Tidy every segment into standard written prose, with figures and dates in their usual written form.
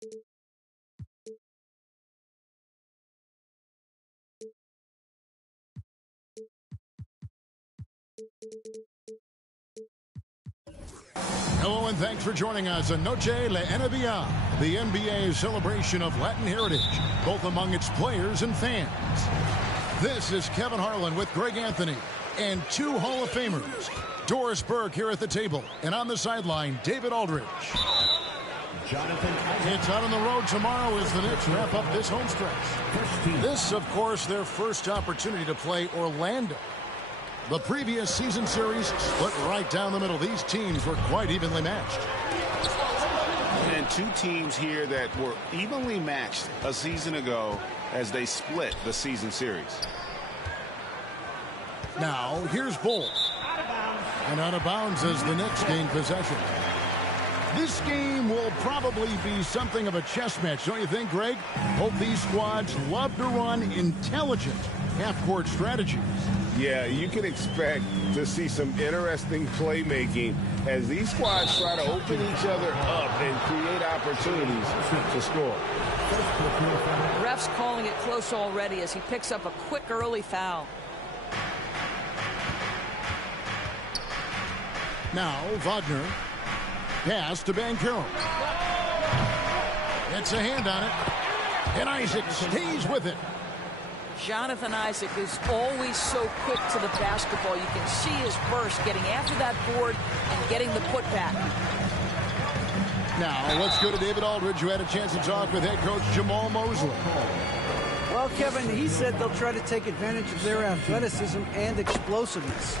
Hello and thanks for joining us on Noche La NBA, the NBA's celebration of Latin heritage, both among its players and fans. This is Kevin Harlan with Greg Anthony and two Hall of Famers, Doris Burke here at the table, and on the sideline, David Aldridge. It's out on the road tomorrow as the Knicks wrap up this home stretch. This, of course, their first opportunity to play Orlando. The previous season series split right down the middle. These teams were quite evenly matched. And two teams here that were evenly matched a season ago as they split the season series. Now, here's Bull. And out of bounds as the Knicks gain possession. This game will probably be something of a chess match, don't you think, Greg? Both these squads love to run intelligent half-court strategies. Yeah, you can expect to see some interesting playmaking as these squads try to open each other up and create opportunities to score. Ref's calling it close already as he picks up a quick early foul. Now, Wagner. Pass to Banchero. It's a hand on it. And Isaac stays with it. Jonathan Isaac is always so quick to the basketball. You can see his burst getting after that board and getting the putback. Now, let's go to David Aldridge, who had a chance to talk with head coach Jamal Mosley. Well, Kevin, he said they'll try to take advantage of their athleticism and explosiveness.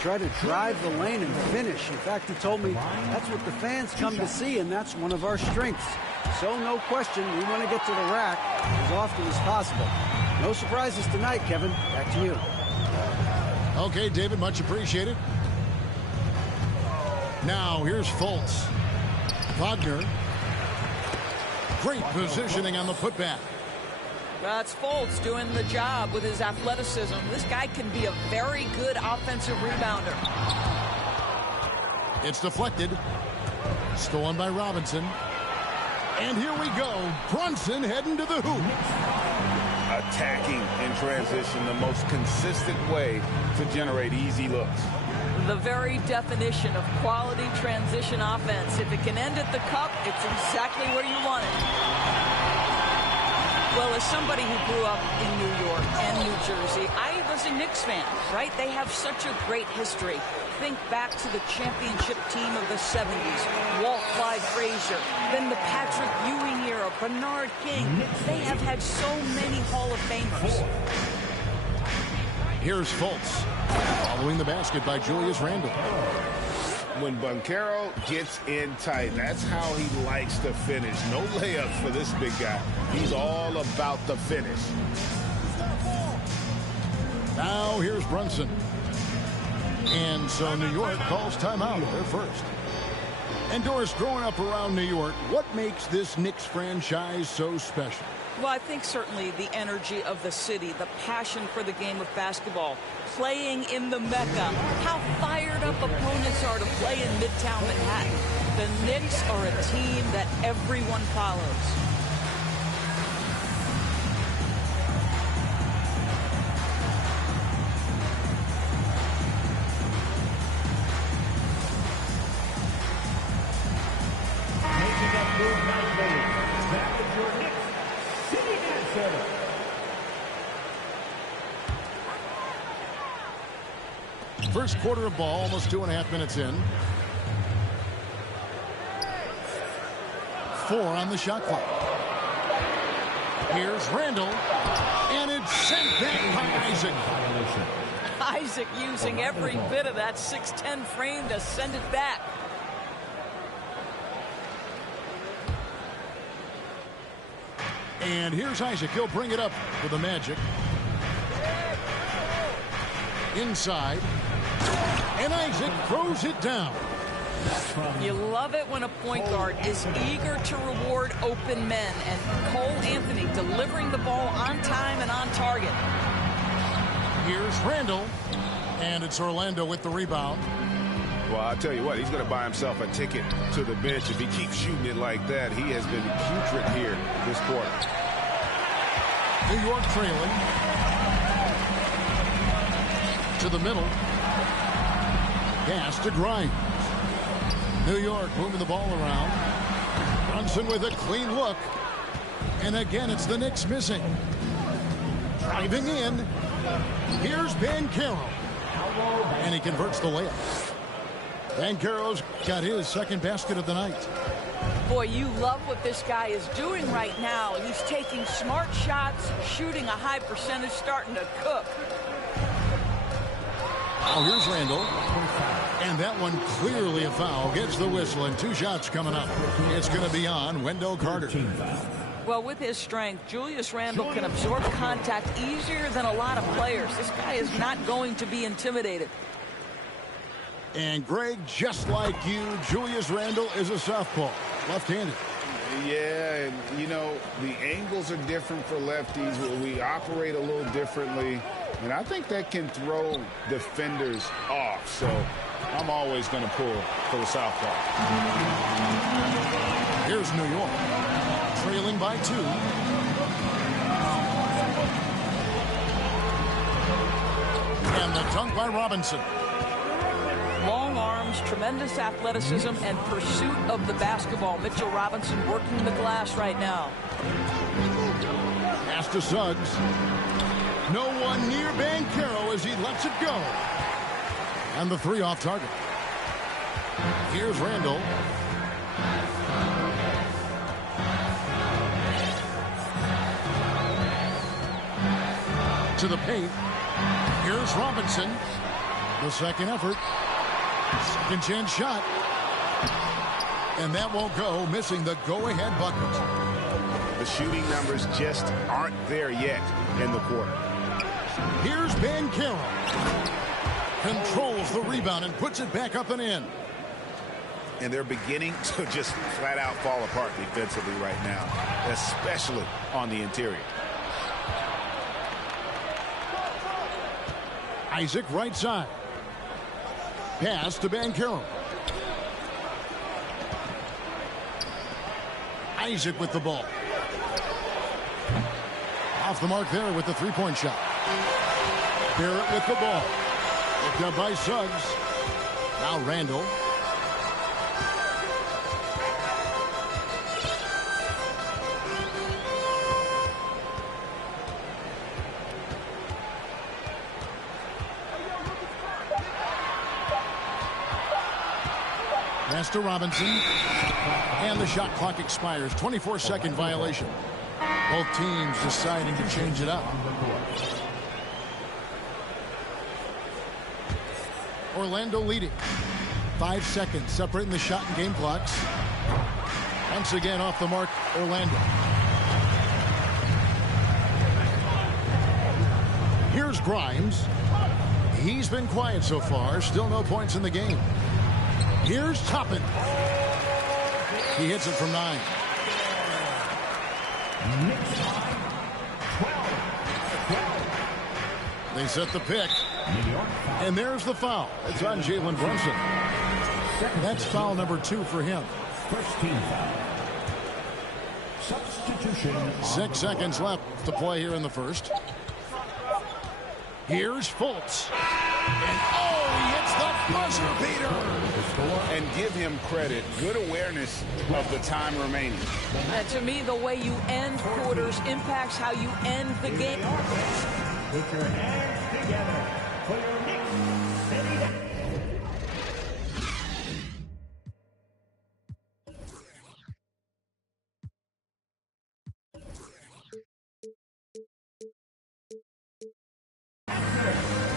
Try to drive the lane and finish. In fact, he told me that's what the fans come to see, and that's one of our strengths. So, no question, we want to get to the rack as often as possible. No surprises tonight, Kevin. Back to you. Okay, David, much appreciated. Now, here's Fultz. Wagner. Great positioning on the putback. That's Fultz doing the job with his athleticism. This guy can be a very good offensive rebounder. It's deflected. Stolen by Robinson. And here we go. Brunson heading to the hoop. Attacking in transition, the most consistent way to generate easy looks. The very definition of quality transition offense. If it can end at the cup, it's exactly where you want it. Well, as somebody who grew up in New York and New Jersey, I was a Knicks fan, right? They have such a great history. Think back to the championship team of the 70s, Walt Clyde Frazier, then the Patrick Ewing era, Bernard King. They have had so many Hall of Famers. Here's Fultz, following the basket by Julius Randle. When Banchero gets in tight, that's how he likes to finish. No layups for this big guy. He's all about the finish. Now here's Brunson. And so New York calls timeout. They're first. And Doris, growing up around New York, what makes this Knicks franchise so special? Well, I think certainly the energy of the city, the passion for the game of basketball, playing in the Mecca, how fired up opponents are to play in Midtown Manhattan. The Knicks are a team that everyone follows. Making that move nicely. That is your Knicks city answer. First quarter of ball, almost 2.5 minutes in. 4 on the shot clock. Here's Randle, and it's sent back by Isaac. Isaac using every bit of that 6'10" frame to send it back. And here's Isaac. He'll bring it up for the Magic. Inside. And Isaac throws it down. You love it when a point guard is eager to reward open men. And Cole Anthony delivering the ball on time and on target. Here's Randle. And it's Orlando with the rebound. Well, I'll tell you what, he's going to buy himself a ticket to the bench if he keeps shooting it like that. He has been putrid here this quarter. New York trailing. To the middle. Pass to Grimes. New York moving the ball around. Brunson with a clean look. And again, it's the Knicks missing. Driving in. Here's Banchero. And he converts the layup. Banchero's got his second basket of the night. Boy, you love what this guy is doing right now. He's taking smart shots, shooting a high percentage, starting to cook. Now here's Randall. And that one clearly a foul. Gets the whistle, and 2 shots coming up. It's going to be on Wendell Carter. Well, with his strength, Julius Randle can absorb contact easier than a lot of players. This guy is not going to be intimidated. And Greg, just like you, Julius Randle is a southpaw, left-handed. Yeah, and you know, the angles are different for lefties. We operate a little differently, and I think that can throw defenders off. So I'm always going to pull for the southpaw. Here's New York, trailing by 2. And the dunk by Robinson. Long arms, tremendous athleticism, and pursuit of the basketball. Mitchell Robinson working the glass right now. Pass to Suggs. No one near Banchero as he lets it go. And the 3 off target. Here's Randall. To the paint. Here's Robinson. The second effort. Second chance shot. And that won't go, missing the go-ahead bucket. The shooting numbers just aren't there yet in the quarter. Here's Banchero. Controls the rebound and puts it back up and in. And they're beginning to just flat out fall apart defensively right now, especially on the interior. Isaac right side. Pass to Banchero. Isaac with the ball. Off the mark there with the 3-point shot. Barrett with the ball. Picked up by Suggs. Now Randall. Pass to Robinson. And the shot clock expires. 24-second violation. Both teams deciding to change it up. Orlando leading. 5 seconds separating the shot and game clocks. Once again off the mark, Orlando. Here's Grimes. He's been quiet so far. Still no points in the game. Here's Toppin. He hits it from 9. They set the pick. And there's the foul. It's on Jalen Brunson. That's foul number 2 for him. First team foul. Substitution. 6 seconds left to play here in the first. Here's Fultz. And he hits the buzzer beater. And give him credit. Good awareness of the time remaining. And to me, the way you end quarters impacts how you end the game. Put your hands together for your Knicks City Dance.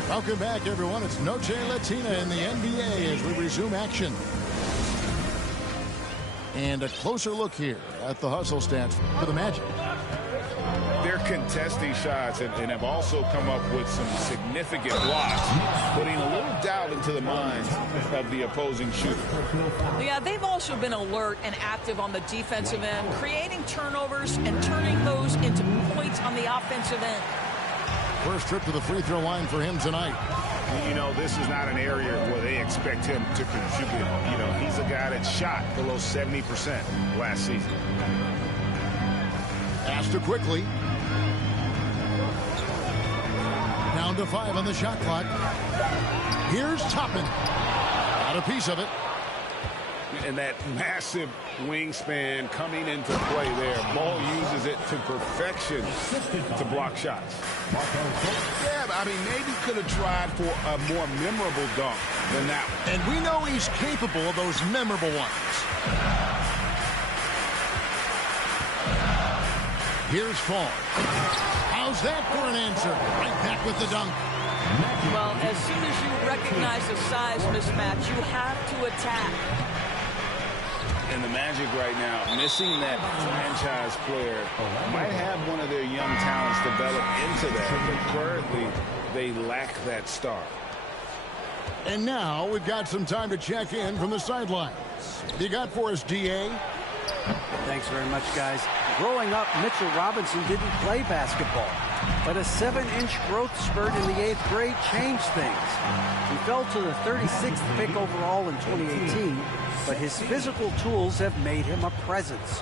Welcome back, everyone. It's Noche Latina in the NBA as we resume action. And a closer look here at the hustle stats for the Magic. They're contesting shots and have also come up with some significant blocks, putting a little doubt into the minds of the opposing shooter. Yeah, they've also been alert and active on the defensive end, creating turnovers and turning those into points on the offensive end. First trip to the free throw line for him tonight. You know, this is not an area where they expect him to contribute. You know, he's a guy that shot below 70% last season. Astor quickly. Down to 5 on the shot clock. Here's Toppin. Got a piece of it. And that massive wingspan coming into play there. Ball uses it to perfection to block shots. Yeah, I mean, maybe could have tried for a more memorable dunk than that one. And we know he's capable of those memorable ones. Here's Fall. How's that for an answer? Right back with the dunk. Well, as soon as you recognize a size mismatch, you have to attack. And the Magic right now, missing that franchise player, might have one of their young talents develop into that, but currently they lack that star. And now we've got some time to check in from the sidelines. You got for us, DA? Thanks very much, guys. Growing up, Mitchell Robinson didn't play basketball, but a 7-inch growth spurt in the 8th grade changed things. He fell to the 36th pick overall in 2018, but his physical tools have made him a presence.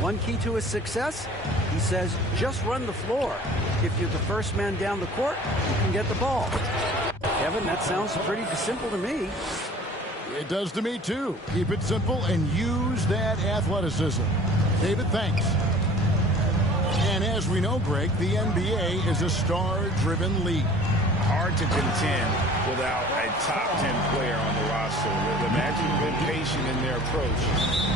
One key to his success, he says, just run the floor. If you're the first man down the court, you can get the ball. Kevin, that sounds pretty simple to me. It does to me, too. Keep it simple and use that athleticism. David, thanks. And as we know, Greg, the NBA is a star-driven league. Hard to contend without a top 10 player on the roster. The Magic have been patient in their approach,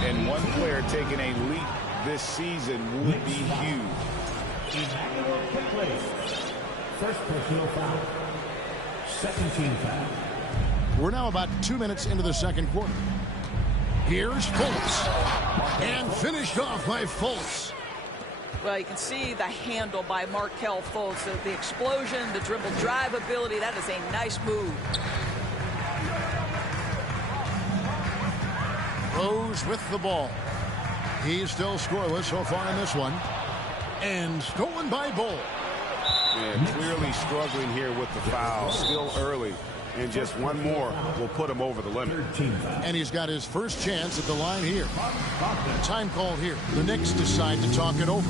and one player taking a leap this season would be huge. First personal foul. Second team foul. We're now about 2 minutes into the second quarter. Here's Fultz. And finished off by Fultz. Well, you can see the handle by Markelle Fultz. The explosion, the dribble drive ability, that is a nice move. Rose with the ball. He's still scoreless so far in this one. And stolen by Bull. Yeah, clearly struggling here with the foul. Still early. And just one more will put him over the limit. And he's got his first chance at the line here. Time called here. The Knicks decide to talk it over.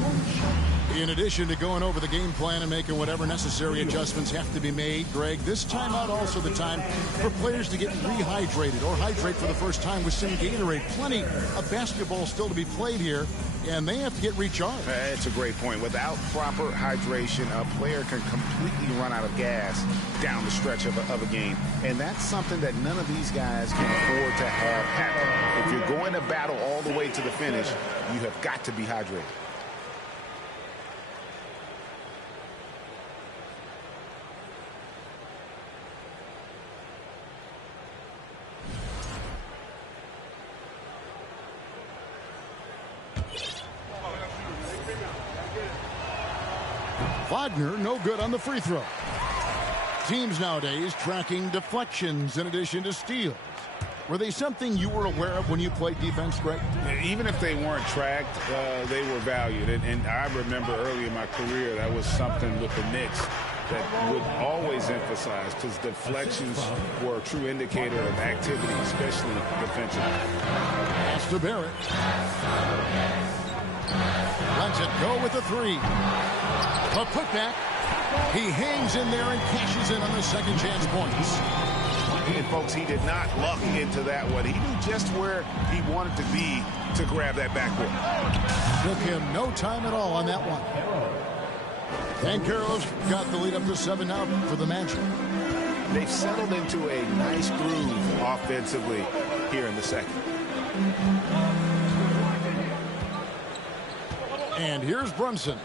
In addition to going over the game plan and making whatever necessary adjustments have to be made, Greg, this timeout also the time for players to get rehydrated or hydrate for the first time with some Gatorade. Plenty of basketball still to be played here, and they have to get recharged. That's a great point. Without proper hydration, a player can completely run out of gas down the stretch of a game. And that's something that none of these guys can afford to have happen. If you're going to battle all the way to the finish, you have got to be hydrated. Wagner, no good on the free throw. Teams nowadays tracking deflections in addition to steals. Were they something you were aware of when you played defense, Greg? Even if they weren't tracked, they were valued. And I remember early in my career, that was something with the Knicks that would always emphasize, because deflections were a true indicator of activity, especially defensively. Pass to Barrett. Lets it go with the three. A putback. He hangs in there and cashes in on the second chance points. And folks, he did not luck into that one. He knew just where he wanted to be to grab that backboard. Took him no time at all on that one. And Carroll's got the lead up to 7 now for the Magic. They've settled into a nice groove offensively here in the second. And here's Brunson.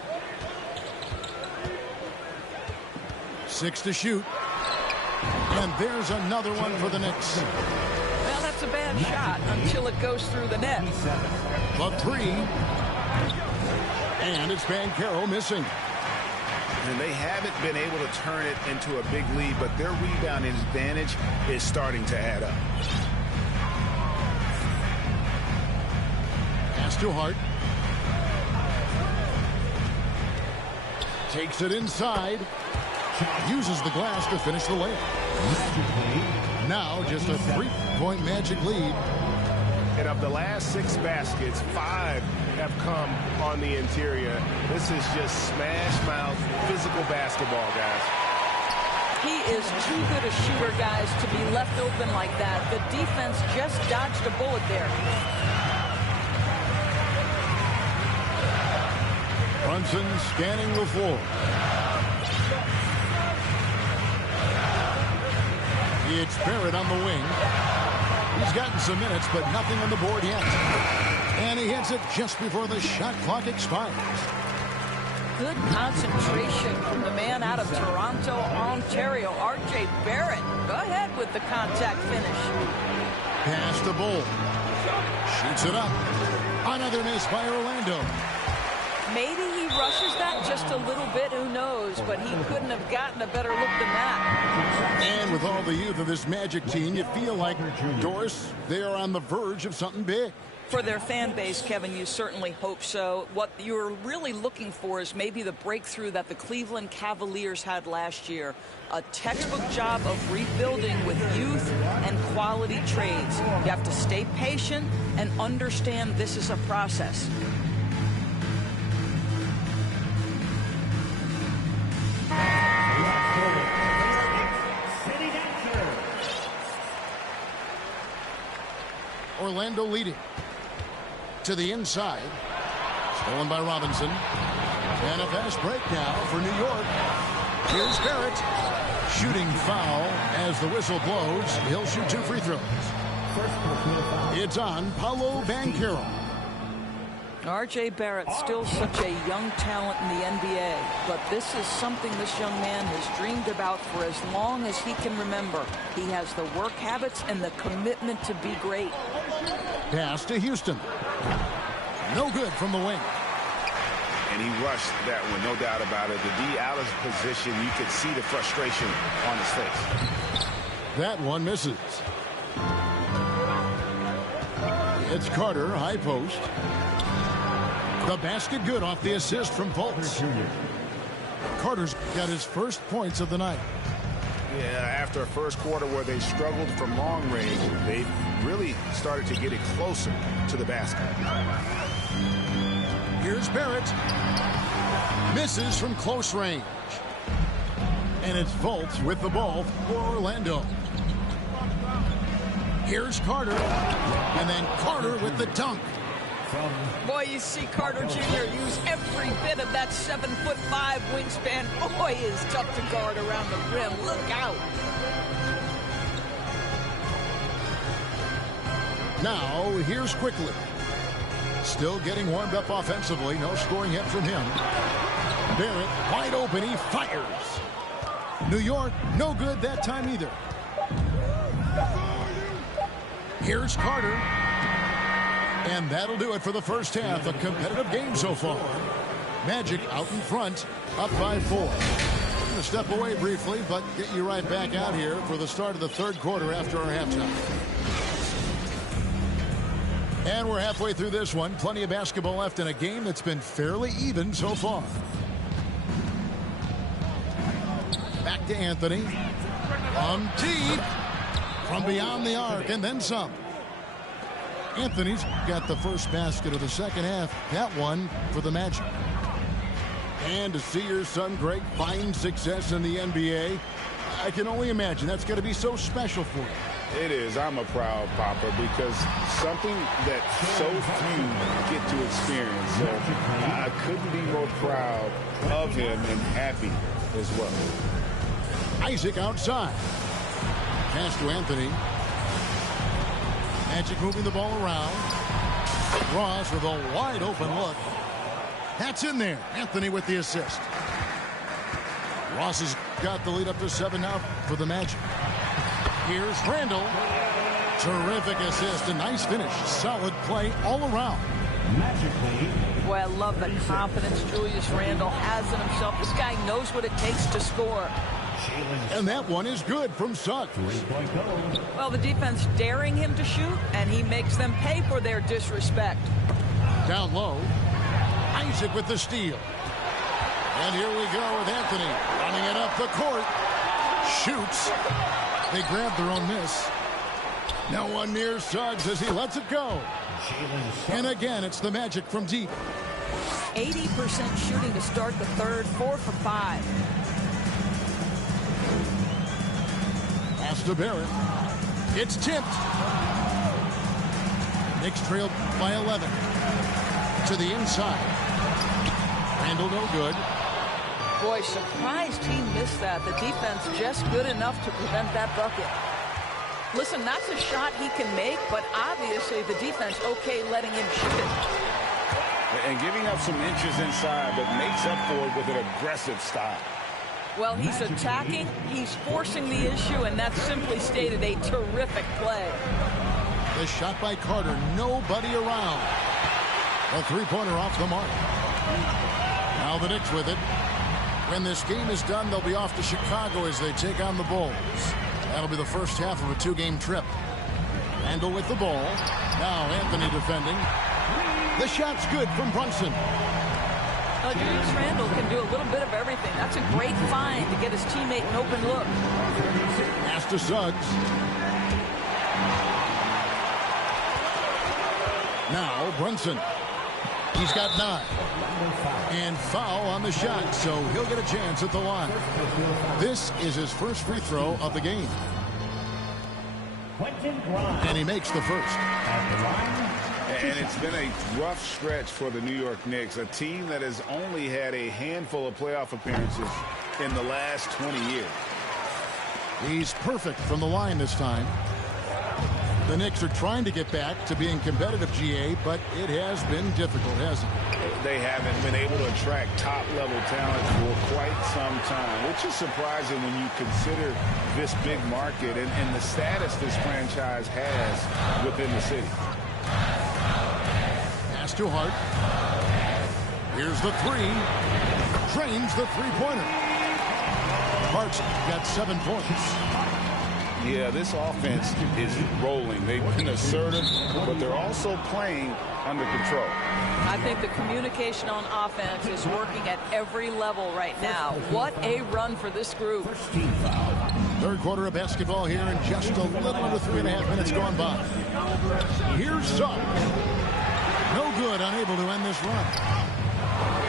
6 to shoot. And there's another one for the Knicks. Well, that's a bad shot until it goes through the net. The three. And it's Banchero missing. And they haven't been able to turn it into a big lead, but their rebound advantage is starting to add up. Pass to Hart. Takes it inside. Uses the glass to finish the layup. Now just a 3-point Magic lead. And of the last 6 baskets, 5 have come on the interior. This is just smash mouth physical basketball, guys. He is too good a shooter, guys, to be left open like that. The defense just dodged a bullet there. Brunson scanning the floor. It's Barrett on the wing. He's gotten some minutes, but nothing on the board yet. And he hits it just before the shot clock expires. Good concentration from the man out of Toronto, Ontario, R.J. Barrett. Go ahead with the contact finish. Pass to Bull. Shoots it up. Another miss by Orlando. Maybe he rushes that just a little bit, who knows, but he couldn't have gotten a better look than that. And with all the youth of this Magic team, you feel like, Doris, they are on the verge of something big. For their fan base, Kevin, you certainly hope so. What you're really looking for is maybe the breakthrough that the Cleveland Cavaliers had last year. A textbook job of rebuilding with youth and quality trades. You have to stay patient and understand this is a process. Orlando leading. To the inside. Stolen by Robinson. And a fast break now for New York. Here's Barrett. Shooting foul as the whistle blows. He'll shoot 2 free throws. It's on Paolo Banchero. R.J. Barrett, still such a young talent in the NBA, but this is something this young man has dreamed about for as long as he can remember. He has the work habits and the commitment to be great. Pass to Houston. No good from the wing. And he rushed that one, no doubt about it. The D out of position, you could see the frustration on his face. That one misses. It's Carter, high post. The basket good off the assist from Fultz. Carter's got his first points of the night. Yeah, after a first quarter where they struggled from long range, they really started to get it closer to the basket. Here's Barrett. Misses from close range. And it's Fultz with the ball for Orlando. Here's Carter. And then Carter with the dunk. Boy, you see Carter Jr. use every bit of that 7'5" wingspan. Boy, is tough to guard around the rim. Look out. Now, here's Quickly. Still getting warmed up offensively. No scoring yet from him. Barrett, wide open. He fires. New York, no good that time either. Here's Carter. And that'll do it for the first half. A competitive game so far. Magic out in front, up by 4. We're going to step away briefly, but get you right back out here for the start of the third quarter after our halftime. And we're halfway through this one. Plenty of basketball left in a game that's been fairly even so far. Back to Anthony. From deep. From beyond the arc, and then some. Anthony's got the first basket of the second half. That one for the Magic. And to see your son Greg find success in the NBA, I can only imagine that's going to be so special for you. It is. I'm a proud papa because something that so few get to experience. So I couldn't be more proud of him and happy as well. Isaac outside. Pass to Anthony. Magic moving the ball around. Ross with a wide open look. That's in there. Anthony with the assist. Ross has got the lead up to 7 now for the Magic. Here's Randall. Terrific assist. A nice finish. Solid play all around. Boy, I love the confidence Julius Randle has in himself. This guy knows what it takes to score. And that one is good from Suggs. Well, the defense daring him to shoot, and he makes them pay for their disrespect. Down low. Isaac with the steal. And here we go with Anthony running it up the court. Shoots. They grab their own miss. No one near Suggs as he lets it go. And again, it's the Magic from deep. 80% shooting to start the third, 4 for 5. Pass to Barrett. It's tipped. Knicks trailed by 11. To the inside. Randall no good. Boy, surprised he missed that. The defense just good enough to prevent that bucket. Listen, that's a shot he can make, but obviously the defense okay letting him shoot it. And giving up some inches inside, but makes up for it with an aggressive style. Well, he's attacking, he's forcing the issue, and that's simply stated a terrific play. The shot by Carter, nobody around. A three-pointer off the mark. Now the Knicks with it. When this game is done, they'll be off to Chicago as they take on the Bulls. That'll be the first half of a two-game trip. Randall with the ball. Now Anthony defending. The shot's good from Brunson. Julius Randle can do a little bit of everything. That's a great find to get his teammate an open look. Pass to Suggs. Now Brunson. He's got 9. And foul on the shot, so he'll get a chance at the line. This is his first free throw of the game. And he makes the first. And it's been a rough stretch for the New York Knicks, a team that has only had a handful of playoff appearances in the last 20 years. He's perfect from the line this time. The Knicks are trying to get back to being competitive, GA, but it has been difficult, hasn't it? They haven't been able to attract top-level talent for quite some time, which is surprising when you consider this big market and the status this franchise has within the city. Pass to Hart. Here's the three. Drains the three-pointer. Hart's got 7 points. Yeah, this offense is rolling. They've been assertive, but they're also playing under control. I think the communication on offense is working at every level right now. What a run for this group. Third quarter of basketball here in just a little under 3.5 minutes gone by. Here's Suggs. No good, unable to end this run.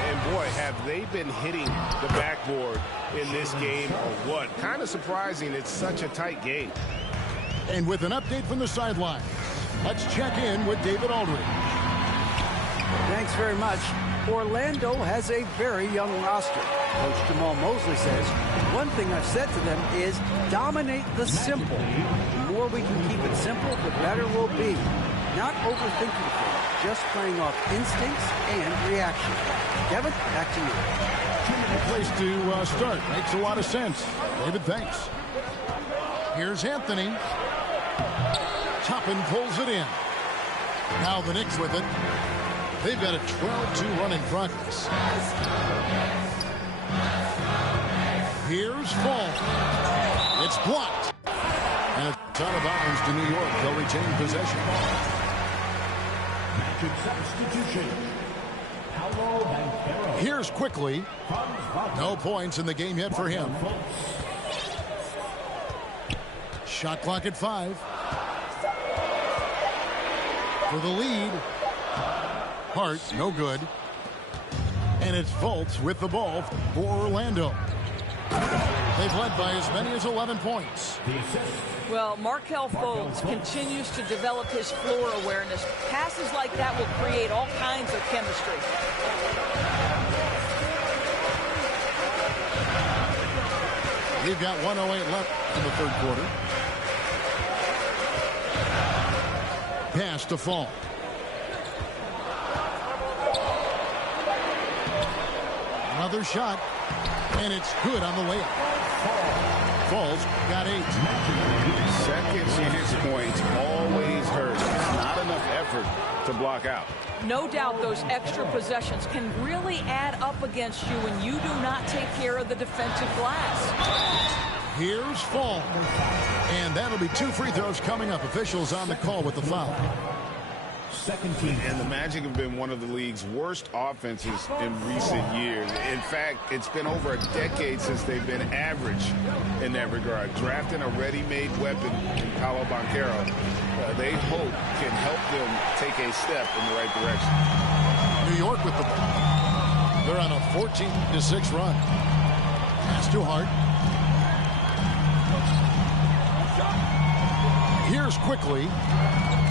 And boy, have they been hitting the backboard in this game or what? Kind of surprising. It's such a tight game. And with an update from the sideline, let's check in with David Aldridge. Thanks very much. Orlando has a very young roster. Coach Jamal Mosley says, one thing I've said to them is dominate the simple. The more we can keep it simple, the better we'll be. Not overthinking things, just playing off instincts and reaction. Kevin, back to you. A place to start. Makes a lot of sense. David, thanks. Here's Anthony. Toppin pulls it in. Now the Knicks with it. They've got a 12-2 run in progress. Here's Fall. It's blocked. And it's out of bounds to New York. They'll retain possession. Magic substitution. Here's quickly. No points in the game yet for him. Shot clock at 5. For the lead. Hart, no good. And it's Fultz with the ball for Orlando. They've led by as many as 11 points. Well, Markelle Fultz continues to develop his floor awareness. Passes like that will create all kinds of chemistry. We've got 1:08 left in the third quarter. Pass to Fall. Another shot, and it's good on the layup. Fall's got 8. Second chance points always hurt. It's not enough effort to block out. No doubt those extra possessions can really add up against you when you do not take care of the defensive glass. Here's Fall. And that'll be 2 free throws coming up. Officials on the call with the foul. second team. And the Magic have been one of the league's worst offenses in recent years. In fact, it's been over a decade since they've been average in that regard. Drafting a ready-made weapon in Paolo Banchero, they hope can help them take a step in the right direction. New York with the ball. They're on a 14-6 run. Pass too hard. Here's quickly.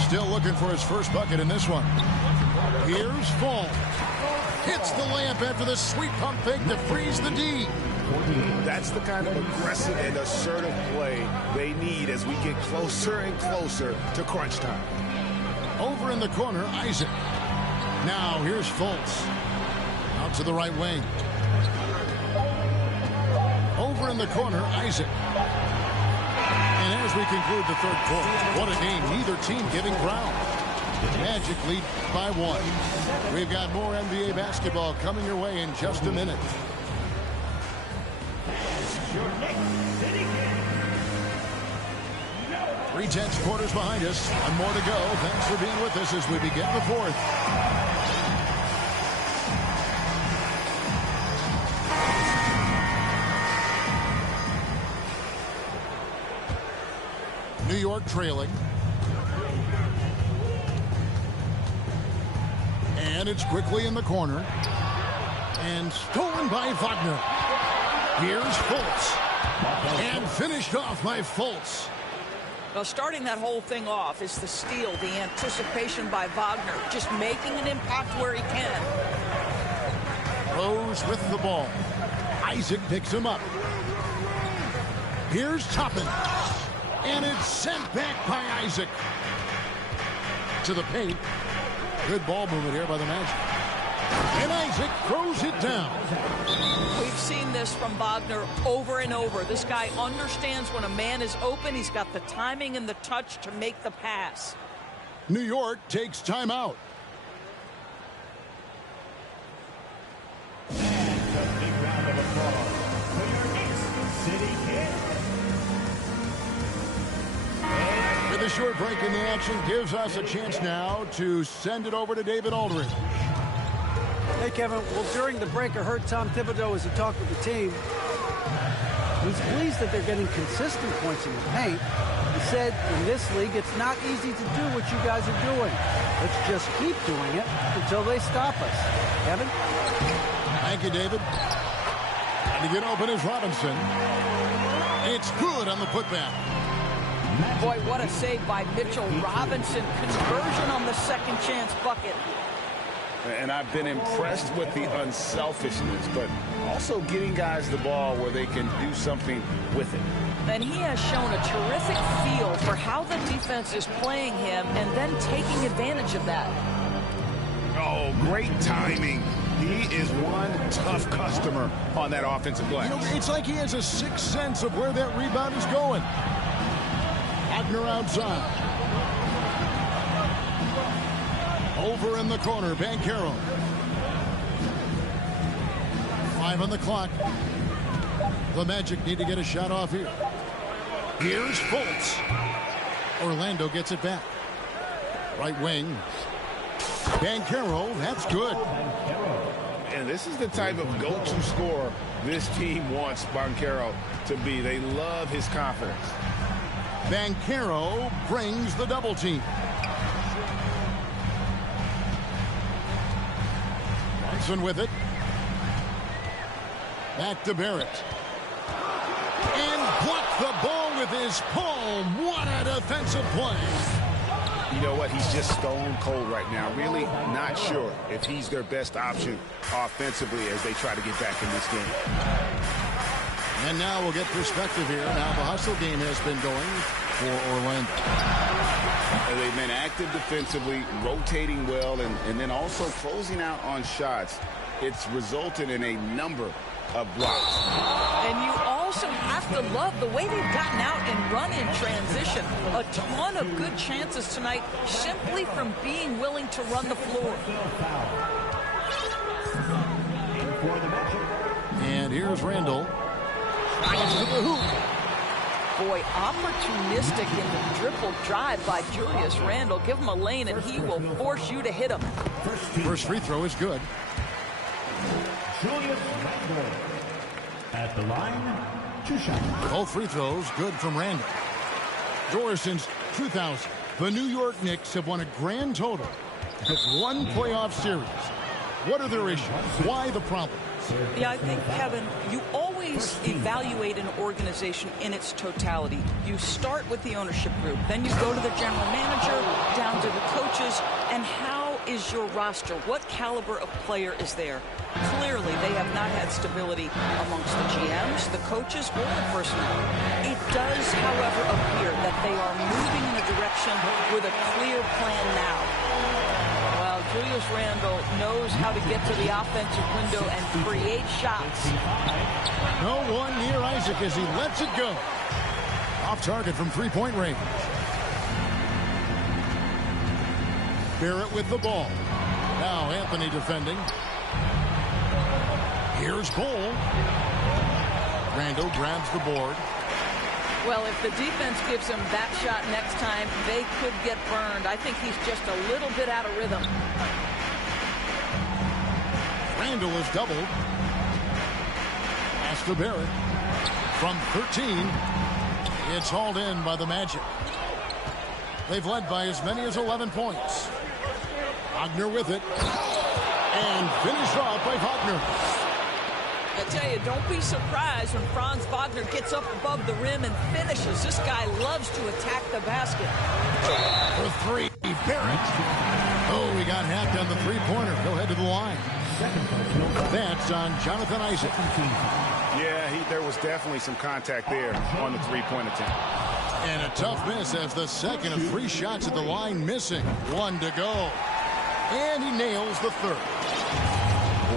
Still looking for his first bucket in this one. Here's Fall. Hits the layup after the sweet pump fake to freeze the D. That's the kind of aggressive and assertive play they need as we get closer and closer to crunch time. Over in the corner, Isaac. Now here's Fultz. Out to the right wing. Over in the corner, Isaac. And as we conclude the third quarter, what a game. Neither team giving ground. Magic lead by 1. We've got more NBA basketball coming your way in just a minute. 3/10 quarters behind us. One more to go. Thanks for being with us as we begin the fourth. New York trailing. And it's quickly in the corner. And stolen by Wagner. Here's Fultz. And finished off by Fultz. Well, starting that whole thing off is the steal, the anticipation by Wagner, just making an impact where he can. Rose with the ball. Isaac picks him up. Here's Toppin. And it's sent back by Isaac. To the paint. Good ball movement here by the Magic. And Isaac throws it down. We've seen this from Wagner over and over. This guy understands when a man is open. He's got the timing and the touch to make the pass. New York takes timeout. And a big round of applause for your Knicks City Kid. With a short break in the action gives us a chance now to send it over to David Aldridge. Hey, Kevin. Well, during the break, I heard Tom Thibodeau as he talked with the team. He's pleased that they're getting consistent points in the paint. He said, in this league, it's not easy to do what you guys are doing. Let's just keep doing it until they stop us. Kevin? Thank you, David. And to get open is Robinson. It's good on the putback. Boy, what a save by Mitchell Robinson. Conversion on the second chance bucket. And I've been impressed with the unselfishness, but also getting guys the ball where they can do something with it. And he has shown a terrific feel for how the defense is playing him and then taking advantage of that. Oh, great timing. He is one tough customer on that offensive glass. You know, it's like he has a sixth sense of where that rebound is going. Wagner outside. Over in the corner, Banchero. 5 on the clock. The Magic need to get a shot off here. Here's Fultz. Orlando gets it back. Right wing. Banchero, that's good. And this is the type of go-to scorer this team wants Banchero to be. They love his confidence. Banchero brings the double team. Brunson with it. Back to Barrett. And blocked the ball with his palm. What a defensive play. You know what? He's just stone cold right now. Really not sure if he's their best option offensively as they try to get back in this game. And now we'll get perspective here. Now the hustle game has been going for Orlando. And they've been active defensively, rotating well, and then also closing out on shots. It's resulted in a number of blocks. And you also have to love the way they've gotten out and run in transition. A ton of good chances tonight simply from being willing to run the floor. And here's Randall. To the hoop. Boy, opportunistic in the triple drive by Julius Randle. Give him a lane and he will force you to hit him. First free throw is good. Julius Randle at the line, 2 shots. Both free throws good from Randle. Doors since 2000, the New York Knicks have won a grand total of 1 playoff series. What are their issues? Why the problem? Yeah, I think, Kevin, you always evaluate an organization in its totality. You start with the ownership group, then you go to the general manager, down to the coaches, and how is your roster? What caliber of player is there? Clearly, they have not had stability amongst the GMs, the coaches, or the personnel. It does, however, appear that they are moving in a direction with a clear plan now. Julius Randle knows how to get to the offensive window and create shots. No one near Isaac as he lets it go. Off target from three-point range. Barrett with the ball. Now Anthony defending. Here's Cole. Randle grabs the board. Well, if the defense gives him that shot next time, they could get burned. I think he's just a little bit out of rhythm. Randle is doubled. Pass to Barrett. From 13, it's hauled in by the Magic. They've led by as many as 11 points. Wagner with it. And finished off by Wagner. I tell you, don't be surprised when Franz Wagner gets up above the rim and finishes. This guy loves to attack the basket. For 3, Barrett. Oh, he got hacked on the three-pointer. He'll head to the line. That's on Jonathan Isaac. Yeah, there was definitely some contact there on the three-point attempt. And a tough miss as the second of 3 shots at the line missing. 1 to go. And he nails the third.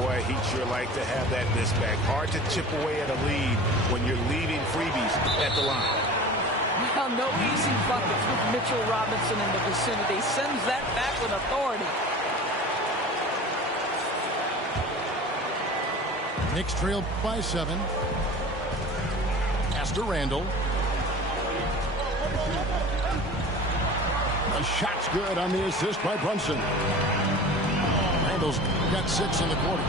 Boy, he'd sure like to have that miss back. Hard to chip away at a lead when you're leaving freebies at the line. Well, no easy buckets with Mitchell Robinson in the vicinity. Sends that back with authority. Knicks trail by 7. Pass to Randle. The shot's good on the assist by Brunson. Randle's got 6 in the quarter.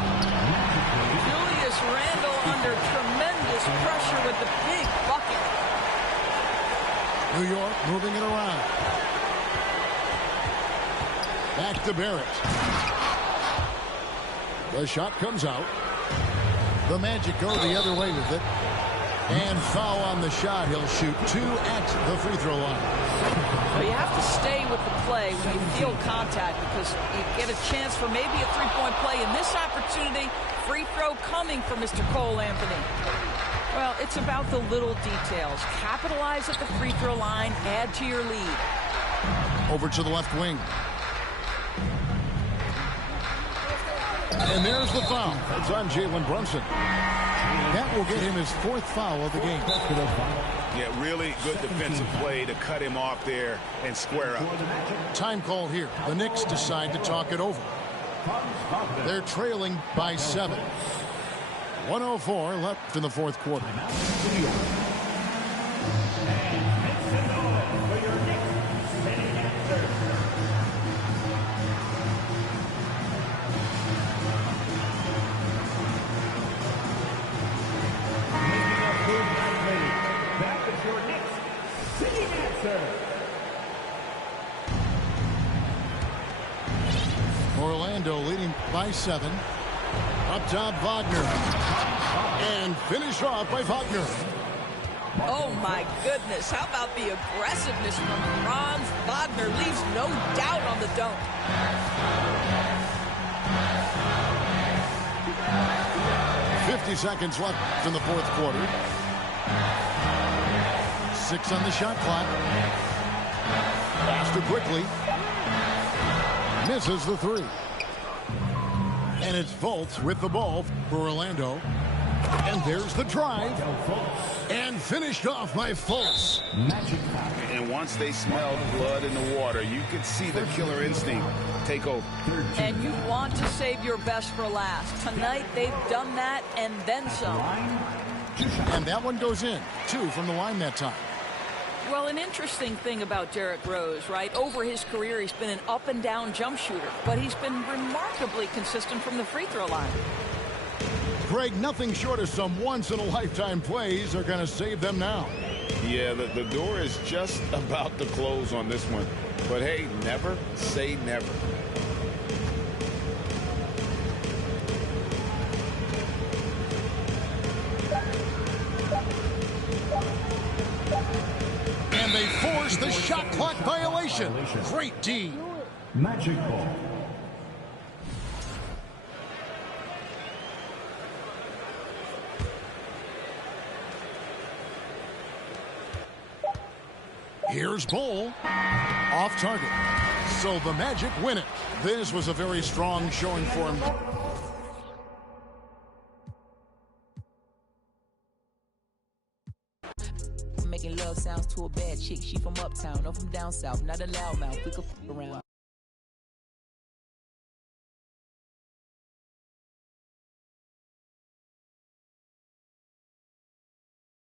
Julius Randle under tremendous pressure with the big bucket. New York moving it around. Back to Barrett. The shot comes out. The Magic go the other way with it. And foul on the shot. He'll shoot 2 at the free throw line. Well, you have to stay with the play when you feel contact because you get a chance for maybe a three-point play. In this opportunity, free throw coming for Mr. Cole Anthony. Well, it's about the little details. Capitalize at the free throw line, add to your lead. Over to the left wing. And there's the foul. It's on Jalen Brunson. That will get him his 4th foul of the game. Yeah, really good defensive play to cut him off there and square up. Time call here. The Knicks decide to talk it over. They're trailing by 7. 1:04 left in the 4th quarter. Orlando leading by 7. Up top, Wagner. And finished off by Wagner. Oh, my goodness. How about the aggressiveness from Franz Wagner? Leaves no doubt on the dunk. Seconds left in the 4th quarter. 6 on the shot clock. Faster quickly. Misses the 3. And it's Fultz with the ball for Orlando. And there's the drive. And finished off by Fultz. And once they smelled blood in the water, you could see the killer instinct take over. And you want to save your best for last. Tonight, they've done that and then some. And that one goes in. 2 from the line that time. Well, an interesting thing about Derrick Rose, right? Over his career, he's been an up-and-down jump shooter, but he's been remarkably consistent from the free throw line. Greg, nothing short of some once-in-a-lifetime plays are going to save them now. Yeah, the door is just about to close on this one. But, hey, never say never. And they force the shot clock violation. Great D. Magic ball. Here's Bull. Off target. So the Magic win it. This was a very strong showing for him. Making love sounds to a bad chick. She from uptown or from down south. Not a loudmouth. We could f around.